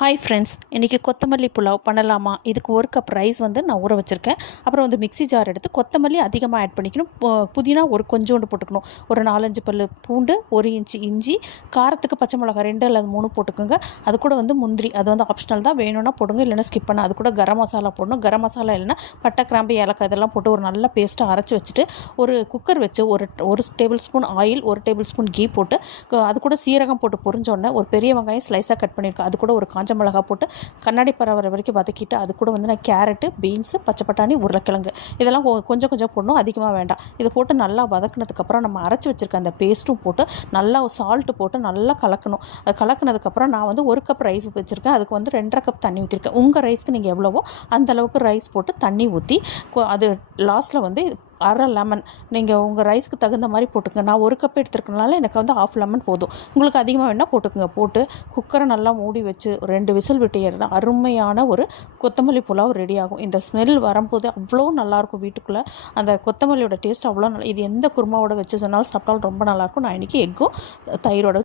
Hi friends, இன்றைக்கி கொத்தமல்லி புலாவ் பண்ணலாமா? இதுக்கு ஒரு கப் ரைஸ் வந்து நான் ஊற வச்சுருக்கேன். அப்புறம் வந்து மிக்ஸி ஜார் எடுத்து கொத்தமல்லி அதிகமாக ஆட் பண்ணிக்கணும். புதினா ஒரு கொஞ்சோண்டு போட்டுக்கணும். ஒரு 4-5 பல்லு பூண்டு, 1 இன்ச்சு இஞ்சி, காரத்துக்கு பச்சை மிளகாய் 2 அல்லது 3 போட்டுக்கோங்க. அது கூட வந்து முந்திரி, அது வந்து ஆப்ஷனல் தான், வேணும்னா போடுங்க, இல்லைன்னா ஸ்கிப் பண்ண. அது கூட கரம் மசாலா போடணும். கரம் மசாலா இல்லைன்னா பட்டை, கிராம்பு, ஏலக்காய் இதெல்லாம் போட்டு ஒரு நல்ல பேஸ்ட்டாக அரைச்சி வச்சுட்டு ஒரு குக்கர் வச்சு ஒரு tablespoon oil, 1 tablespoon ghee போட்டு அது கூட சீரகம் போட்டு பொரிஞ்சோடனே ஒரு பெரிய வெங்காயம் ஸ்லைஸாக கட் பண்ணியிருக்கேன். அது கூட ஒரு காஞ்ச மிளகா போட்டு கண்ணாடி பரம் வர வரைக்கும் வதக்கிட்டு, அது கூட வந்து நான் கேரட்டு, பீன்ஸு, பச்சை பட்டாணி, உருளைக்கிழங்கு இதெல்லாம் கொஞ்சம் கொஞ்சம் போடணும், அதிகமாக வேண்டாம். இதை போட்டு நல்லா வதக்கினதுக்கப்புறம் நம்ம அரைச்சி வச்சுருக்க அந்த பேஸ்ட்டும் போட்டு நல்லா சால்ட்டு போட்டு நல்லா கலக்கணும். அது கலக்கினதுக்கப்புறம் நான் வந்து 1 கப் ரைஸ் வச்சுருக்கேன். அதுக்கு வந்து 2.5 கப் தண்ணி ஊற்றிருக்கேன். உங்கள் ரைஸ்க்கு நீங்கள் எவ்வளவோ அந்தளவுக்கு ரைஸ் போட்டு தண்ணி ஊற்றி அது லாஸ்ட்டில் வந்து அரை லெமன் நீங்கள் உங்கள் ரைஸ்க்கு தகுந்த மாதிரி போட்டுக்கங்க. நான் 1 கப் எடுத்துருக்கனால எனக்கு வந்து 1/2 லெமன் போதும். உங்களுக்கு அதிகமாக வேணால் போட்டுக்கோங்க. போட்டு குக்கரை நல்லா மூடி வச்சு 2 விசில் விட்டு ஏறினா அருமையான ஒரு கொத்தமல்லி புலாவ் ரெடி ஆகும். இந்த ஸ்மெல் வரும்போது அவ்வளோ நல்லாயிருக்கும். வீட்டுக்குள்ளே அந்த கொத்தமல்லியோட டேஸ்ட் அவ்வளோ நல்லா. இது எந்த குருமாவோட வச்சு சொன்னாலும் சாப்பிட்டாலும் ரொம்ப நல்லாயிருக்கும். நான் இன்றைக்கி எக்கும் தயிரோட